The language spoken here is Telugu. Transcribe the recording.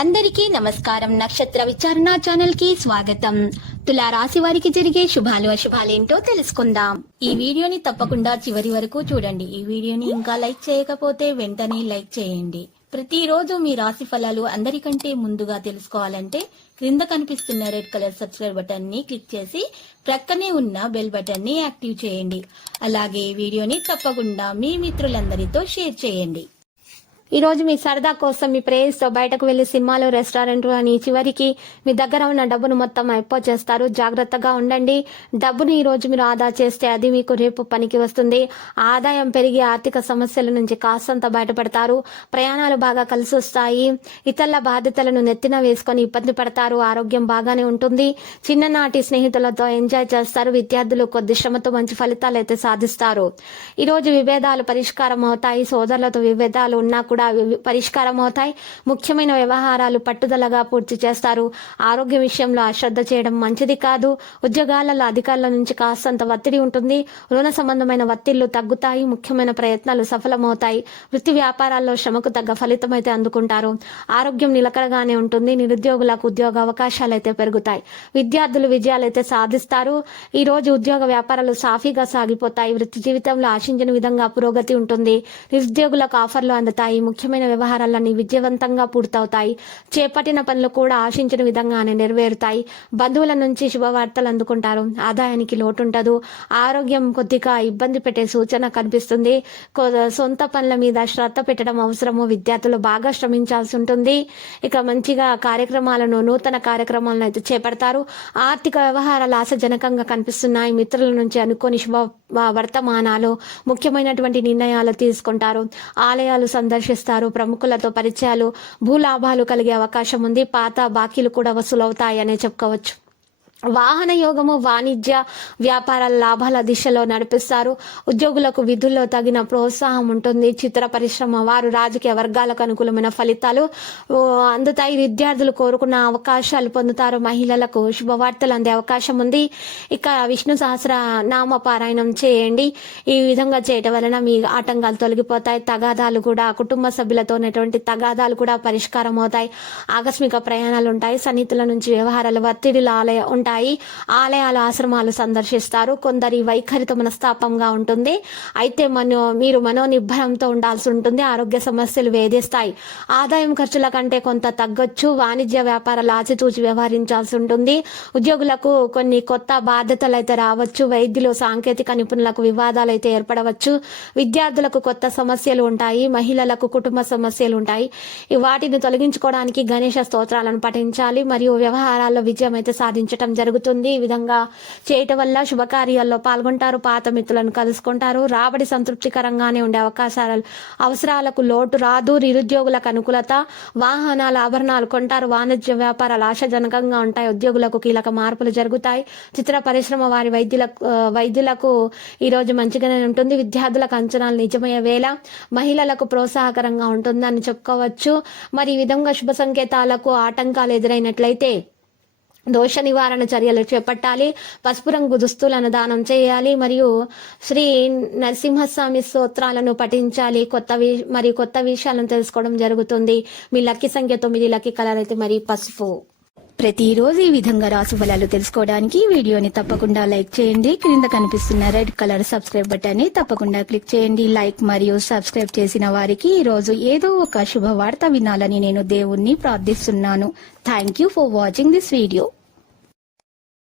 అందరికీ నమస్కారం. నక్షత్ర విచారణ ఛానల్ కి స్వాగతం. తులా రాశి వారికి జరిగే శుభాలు అశుభాలేంటో తెలుసుకుందాం. ఈ వీడియోని తప్పకుండా చివరి వరకు చూడండి. ఈ వీడియోని ఇంకా లైక్ చేయకపోతే వెంటనే లైక్ చేయండి. ప్రతిరోజు మీ రాశి ఫలాలు అందరికంటే ముందుగా తెలుసుకోవాలంటే క్రింద కనిపిస్తున్న రెడ్ కలర్ సబ్స్క్రైబ్ బటన్ ని క్లిక్ చేసి ప్రక్కనే ఉన్న బెల్ బటన్ ని యాక్టివ్ చేయండి. అలాగే ఈ వీడియోని తప్పకుండా మీ మిత్రులందరితో షేర్ చేయండి. ఈ రోజు మీ సరదా కోసం మీ ప్రేయస్తో బయటకు వెళ్లి సినిమాలు, రెస్టారెంట్ అని చివరికి మీ దగ్గర ఉన్న డబ్బును మొత్తం అయిపో చేస్తారు. జాగ్రత్తగా ఉండండి. డబ్బును ఈ రోజు మీరు ఆదా చేస్తే అది మీకు రేపు పనికి వస్తుంది. ఆదాయం పెరిగి ఆర్థిక సమస్యల నుంచి కాస్తంత బయటపడతారు. ప్రయాణాలు బాగా కలిసి వస్తాయి. ఇతరుల బాధ్యతలను నెత్తిన వేసుకొని ఇబ్బంది పడతారు. ఆరోగ్యం బాగానే ఉంటుంది. చిన్ననాటి స్నేహితులతో ఎంజాయ్ చేస్తారు. విద్యార్థులు కొద్ది శ్రమతో మంచి ఫలితాలు అయితే సాధిస్తారు. ఈ రోజు విభేదాలు పరిష్కారం అవుతాయి. సోదరులతో విభేదాలు ఉన్నా కూడా పరిష్కారం అవుతాయి. ముఖ్యమైన వ్యవహారాలు పట్టుదలగా పూర్తి చేస్తారు. ఆరోగ్య విషయంలో అశ్రద్ధ చేయడం మంచిది కాదు. ఉద్యోగాలలో అధికారుల నుంచి కాస్తంత ఒత్తిడి ఉంటుంది. రుణ సంబంధమైన ఒత్తిళ్లు తగ్గుతాయి. ముఖ్యమైన ప్రయత్నాలు సఫలమవుతాయి. వృత్తి వ్యాపారాల్లో శ్రమకు తగ్గ ఫలితం అయితే అందుకుంటారు. ఆరోగ్యం నిలకడగానే ఉంటుంది. నిరుద్యోగులకు ఉద్యోగ అవకాశాలు అయితే పెరుగుతాయి. విద్యార్థులు విజయాలైతే సాధిస్తారు. ఈ రోజు ఉద్యోగ వ్యాపారాలు సాఫీగా సాగిపోతాయి. వృత్తి జీవితంలో ఆశించిన విధంగా పురోగతి ఉంటుంది. నిరుద్యోగులకు ఆఫర్లు అందుతాయి. ముఖ్యమైన వ్యవహారాలన్నీ విజయవంతంగా పూర్తవుతాయి. చేపట్టిన పనులు కూడా ఆశించిన విధంగానే నెరవేరుతాయి. బంధువుల నుంచి శుభవార్తలు అందుకుంటారు. ఆదాయానికి లోటుంటదు. ఆరోగ్యం కొద్దిగా ఇబ్బంది పెట్టే సూచన కనిపిస్తుంది. సొంత పనుల మీద శ్రద్ధ పెట్టడం అవసరము. విద్యార్థులు బాగా శ్రమించాల్సి ఉంటుంది. ఇక మంచిగా నూతన కార్యక్రమాలను అయితే చేపడతారు. ఆర్థిక వ్యవహారాలు ఆశాజనకంగా కనిపిస్తున్నాయి. మిత్రుల నుంచి అనుకోని శుభ వర్తమానాలు, ముఖ్యమైనటువంటి నిర్ణయాలు తీసుకుంటారు. ఆలయాలు సందర్శిస్తారు. ప్రముఖులతో పరిచయాలు, భూలాభాలు కలిగే అవకాశం ఉంది. పాత బాకీలు కూడా వసూలవుతాయనే చెప్పుకోవచ్చు. వాహన యోగము, వాణిజ్య వ్యాపారాల లాభాల దిశలో నడిపిస్తారు. ఉద్యోగులకు విధుల్లో తగిన ప్రోత్సాహం ఉంటుంది. చిత్ర పరిశ్రమ వారు, రాజకీయ వర్గాలకు అనుకూలమైన ఫలితాలు అందుతాయి. విద్యార్థులు కోరుకున్న అవకాశాలు పొందుతారు. మహిళలకు శుభవార్తలు అందే అవకాశం ఉంది. ఇక విష్ణు సహస్ర నామ పారాయణం చేయండి. ఈ విధంగా చేయటం వలన మీ ఆటంకాలు తొలగిపోతాయి. తగాదాలు కూడా, కుటుంబ సభ్యులతో ఉన్నటువంటి తగాదాలు కూడా పరిష్కారం అవుతాయి. ఆకస్మిక ప్రయాణాలు ఉంటాయి. సన్నిహితుల నుంచి వ్యవహారాలు, ఒత్తిడిలు ఉంటాయి. ఆలయాలు, ఆశ్రమాలు సందర్శిస్తారు. కొందరి వైఖరితో మనస్తాపంగా ఉంటుంది. అయితే మీరు మనోనిబ్బరంతో ఉండాల్సి ఉంటుంది. ఆరోగ్య సమస్యలు వేధిస్తాయి. ఆదాయం ఖర్చుల కంటే కొంత తగ్గొచ్చు. వాణిజ్య వ్యాపారాలు ఆచితూచి వ్యవహరించాల్సి ఉంటుంది. ఉద్యోగులకు కొన్ని కొత్త బాధ్యతలు అయితే రావచ్చు. వైద్యులు, సాంకేతిక నిపుణులకు వివాదాలు అయితే ఏర్పడవచ్చు. విద్యార్థులకు కొత్త సమస్యలు ఉంటాయి. మహిళలకు కుటుంబ సమస్యలు ఉంటాయి. వాటిని తొలగించుకోవడానికి గణేశ స్తోత్రాలను పఠించాలి. మరియు వ్యవహారాల్లో విజయం అయితే సాధించటం జరుగుతుంది. ఈ విధంగా చేయటం వల్ల శుభకార్యాల్లో పాల్గొంటారు. పాత మిత్రులను కలుసుకుంటారు. రాబడి సంతృప్తికరంగానే ఉండే అవసరాలకు లోటు రాదు. నిరుద్యోగులకు అనుకూలత, వాహనాలు, ఆభరణాలు కొంటారు. వాణిజ్య వ్యాపారాలు ఆశాజనకంగా ఉంటాయి. ఉద్యోగులకు కీలక మార్పులు జరుగుతాయి. చిత్ర పరిశ్రమ వారి వైద్యులకు ఈ రోజు మంచిగానే ఉంటుంది. విద్యార్థులకు అంచనాలు నిజమయ్యే వేళ. మహిళలకు ప్రోత్సాహకరంగా ఉంటుందని చెప్పుకోవచ్చు. మరి ఈ విధంగా శుభ సంకేతాలకు ఆటంకాలు ఎదురైనట్లయితే దోష నివారణ చర్యలు చేపట్టాలి. పసుపు రంగు దుస్తులను దానం చేయాలి. మరియు శ్రీ నరసింహస్వామి స్తోత్రాలను పఠించాలి. కొత్త విషయాలను తెలుసుకోవడం జరుగుతుంది. మీ లక్కీ సంఖ్య 9, లక్కీ కలర్ అయితే మరి పసుపు. ప్రతిరోజు ఈ విధంగా రాశి ఫలాలు తెలుసుకోవడానికి వీడియోని తప్పకుండా లైక్ చేయండి. క్రింద కనిపిస్తున్న రెడ్ కలర్ సబ్స్క్రైబ్ బటన్ ని తప్పకుండా క్లిక్ చేయండి. లైక్ మరియు సబ్స్క్రైబ్ చేసిన వారికి ఈ రోజు ఏదో ఒక శుభవార్త వినాలని నేను దేవుణ్ణి ప్రార్థిస్తున్నాను. Thank you for watching this video.